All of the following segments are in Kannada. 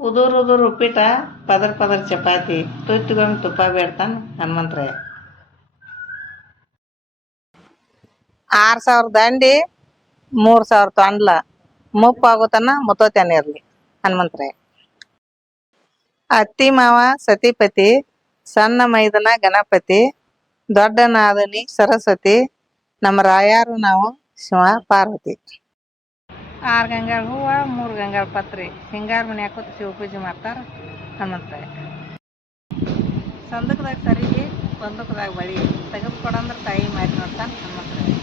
ಉದುರ್ ಉದುರ್ ಉಪ್ಪಿಟ ಪದರ್ ಪದರ್ ಚಪಾತಿ ತುತ್ತಿಗೊಂಡು ತುಪ್ಪ ಬೇಡ್ತಾನ ಹನುಮಂತರಾಯ ಆರ್ ಸಾವಿರ ದಂಡಿ, ಮೂರ್ ಸಾವಿರ ತೊಂಡ್ಲ ಮುಪ್ಪಾಗೋತನ ಮುತ್ತೋತನ ಇರ್ಲಿ ಹನುಮಂತರಾಯ ಅತ್ತಿ ಮಾವ, ಸತಿಪತಿ, ಸಣ್ಣ ಮೈದನ ಗಣಪತಿ ದೊಡ್ಡ ನಾದನಿ ಸರಸ್ವತಿ, ನಮ್ಮ ರಾಯಾರು ನಾವು ಶಿವ, ಪಾರ್ವತಿ. ಆರು ಗಂಗಾಳ ಹೂವ, ಮೂರು ಗಂಗಾಳ ಪತ್ರಿ. ಹಿಂಗಾರ ಮನೆ ಹಾಕೋತ ಶಿವ ಪೂಜೆ ಮಾಡ್ತಾರೆ ಹನುಮಂತರಾಯ ಸಂದಕದಾಗ ಸರಿಗೆ ಬಂದಕದಾಗ ಬಳಿ. ತೆಗೆದು ಕೊಡಂದ್ರೆ ತಾಯಿ ಮಾಡಿ ನೋಡ್ತಾನ ಹನುಮಂತರಾಯ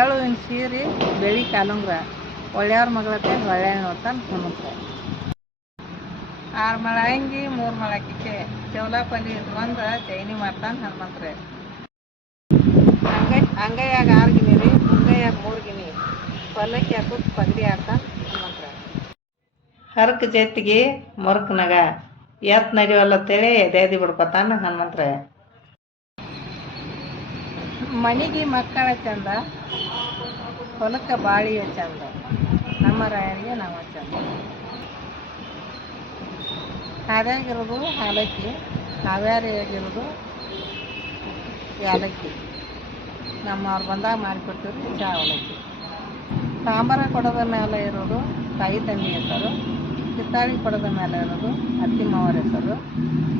ಏಳು ಇಂಚ್ ಸೀರೆ, ಬೆಳಿ ಕಾಲುಂಗ್ರ. ಒಳ್ಳೆಯವ್ರ ಮಗಳತ್ತೆ ಒಳ್ಳೆಯ ನೋಡ್ತಾನೆ ಹನುಮಂತ ಆರು ಮಳ ಅಂಗಿ, ಮೂರು ಮಳ ಕಿಕ್ಕೆ. ಚೌಲಾಪಲ್ಲಿ ಇಟ್ಕೊಂಡ ಚೈನಿ ಮಾಡ್ತಾನೆ ಹನುಮಂತರಾಯ ಅಂಗೈ ಅಂಗೈಯಾಗ ಪಲ್ಲಕ್ಕಿ ಹಾಕೋದು ಪಗಡಿ ಹನುಮಂತರಾಯ ಹರಕ ಜೆತ್ತಿಗೆ ಮರಕ್ ನಗ ಎತ್ ನಡಿವಲ್ಲತ್ತೇಳಿ ಎದೆದಿ ಬಿಡ್ಕೊತಾನ ಹನುಮಂತ್ರ. ಮನೆಗೆ ಮಕ್ಕಳ ಚಂದ ಹೊಲಕ್ಕೆ ಬಾಳಿಯ ಚಂದ ನಮ್ಮ ರಾಯರಿಗೆ ನಮ್ಮ ಚಂದ. ಹಾದಾಗಿರೋದು ಹಾಲಕ್ಕಿ ಹಾವ್ಯಾರಿಯಾಗಿರೋದು ಯಾಲಕ್ಕಿ. ನಮ್ಮವ್ರು ಬಂದಾಗ ಮಾಡಿಕೊಟ್ಟಿರೋದು ಚಾ ಅವಲಕ್ಕಿ. ಸಾಂಬಾರ ಕೊಡದ ಮೇಲೆ ಇರೋದು ತಾಯಿ ತಂದೆ ಹೆಸರು, ಕಿತ್ತಾಳಿ ಕೊಡದ ಮೇಲೆ ಇರೋದು ಅತ್ತಿ ಮಾವರ ಹೆಸರು,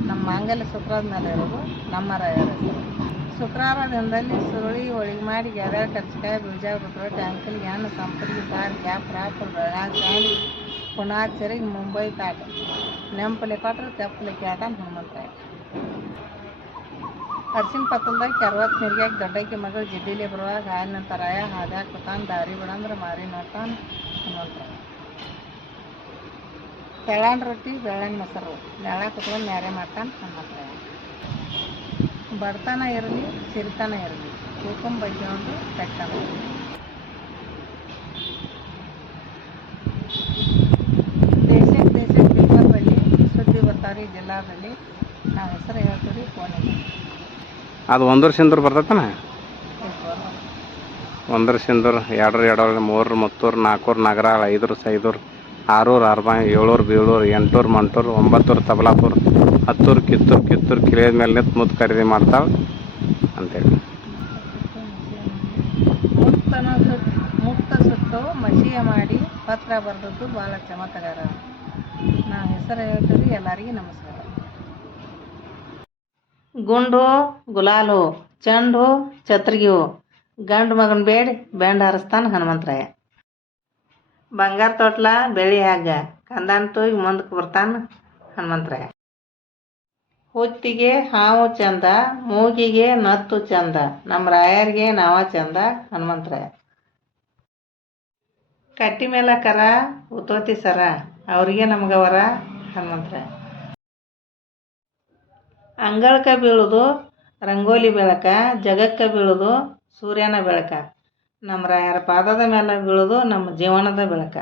ನಮ್ಮ ಮಾಂಗಲ್ಯ ಸುಕ್ರದ ಮೇಲೆ ಇರೋದು ನಮ್ಮ ರಾಯರ ಹೆಸರು. ಶುಕ್ರವಾರ ದಿನದಲ್ಲಿ ಸುರುಳಿ ಹೋಳಿಗೆ ಮಾಡಿ ಗೆರೆ ಕಚ್ಕಾಯಿ ಬೀಜ ಬಿಟ್ಟರು ಟ್ಯಾಂಕಲ್ ಎಣ್ಣೆ ಸಂಪರಿಗೆ, ಸಾರು, ಕ್ಯಾಪ್ ರಾಪಲ್ ಬೆಳಗಾವಿ ಪುನಾಚರಿಗೆ ಪುನಃ ಚೆರಿಗೆ ಮುಂಬೈ, ತಾಟ, ನೆಂಪಲಿ ಕೊಟ್ರೆ ತೆಪ್ಪಲಿ ಕ್ಯಾಟ, ಹನುಮಂತರಾಯ. ಅರ್ಶಿನ ಪತ್ತಲ್ದಾಗ ಕೆರವತ್ತು ನೀರ್ಗ್ಯಾಗ ದೊಡ್ಡಕ್ಕಿ ಮಗಳು ಜಿಡ್ಡಿಲೆ ಬರುವಾಗ ಹಾಲಿನ ತರಾಯ ಹಾದ್ಯಾಗ ಕೂತಾನ ದಾರಿ ಬಿಡಂದ್ರೆ ಮಾರಿ ನೋಡ್ತಾನ ಹನುಮಂತರಾಯ ತೆಳ್ಳಾಣ ರೊಟ್ಟಿ ಬೆಳ್ಳಣ್ಣ ಮೊಸರು. ನೆಳ ಕುತ್ಕೊಂಡು ನ್ಯಾರೆ ಮಾಡ್ತಾನೆ ಹನುಮಂತರಾಯ ಬಡತನ ಇರಲಿ ಸಿರಿತನ ಇರಲಿ. ಕುಕುಂಬ ಬಗ್ಗೆಕೊಂಡು ಕಟ್ಟನ ದೇಶಕ್ಕೆ ದೇಶಕ್ಕೆ ಪೇಪರ್ ಬಳ್ಳಿ, ಸುದ್ದಿ ಬರ್ತಾರೆ ಜಿಲ್ಲಾದಲ್ಲಿ. ನಾವು ಹೆಸರು ಹೇಳ್ತೀವಿ ಫೋನ್ ಅದು ಒಂದೂರು ಸಿಂದೂರು ಬರ್ತೈತನ? ಒಂದರ ಸಿಂದೂರು ಎರಡರ ಎರಡರ ಮೂರು ಮುತ್ತೂರು ನಾಲ್ಕೂರು ನಗರ ಐದೂರು, ಸೈದೂರು, ಆರೂರು, ಅರ್ಬಾಯಿ, ಏಳೂರು, ಬೀಳೂರು, ಎಂಟೂರು, ಮಂಟೂರು, ಒಂಬತ್ತೂರು, ತಬಲಾಪುರ, ಹತ್ತೂರು, ಕಿತ್ತೂರು ಕಿತ್ತೂರು ಕಿಳಿಯದ ಮೇಲೆ ನಿಂತು ಮುತ್ತು ಖರೀದಿ ಮಾಡ್ತಾವೆ ಅಂತೇಳಿ. ಮುಕ್ತ ಮಸಿಯ ಮಾಡಿ ಪತ್ರ ಬರೆದದ್ದು ಭಾಳ ಚಮತ್ಕಾರ ನಾನು ಹೆಸರು ಹೇಳ್ತೀವಿ ಎಲ್ಲರಿಗೂ ನಮಸ್ಕಾರ. ಗುಂಡು ಗುಲಾಲು ಚೆಂಡು ಛತ್ರಿಗಿವು, ಗಂಡು ಮಗನ ಬೇಡಿ ಬೆಂಡ ಹಾರಿಸ್ತಾನ ಹನುಮಂತರಾಯ. ಬಂಗಾರ ತೊಟ್ಲ ಬೆಳಿ ಹಗ್ಗ, ಕಂದಾನ ತೂಗಿ ಮುಂದಕ್ಕೆ ಬರ್ತಾನೆ ಹನುಮಂತರಾಯ. ಹುತ್ತಿಗೆ ಹಾವು ಚಂದ, ಮೂಗಿಗೆ ನತ್ತು ಚಂದ ನಮ್ಮ ರಾಯರಿಗೆ ನಾವ ಚಂದ ಹನುಮಂತರಾಯ. ಕಟ್ಟಿ ಮೇಲೆ ಕರ ಉತ್ತೋತಿ ಸರ, ಅವರಿಗೆ ನಮಗವರ ಹನುಮಂತರಾಯ. ಅಂಗಳಕ್ಕ ಬೀಳೋದು ರಂಗೋಲಿ ಬೆಳಕ, ಜಗಕ್ಕೆ ಬೀಳೋದು ಸೂರ್ಯನ ಬೆಳಕ. ನಮ್ಮ ರಾಯರ ಪಾದದ ಮೇಲೆ ಬೀಳೋದು ನಮ್ಮ ಜೀವನದ ಬೆಳಕ.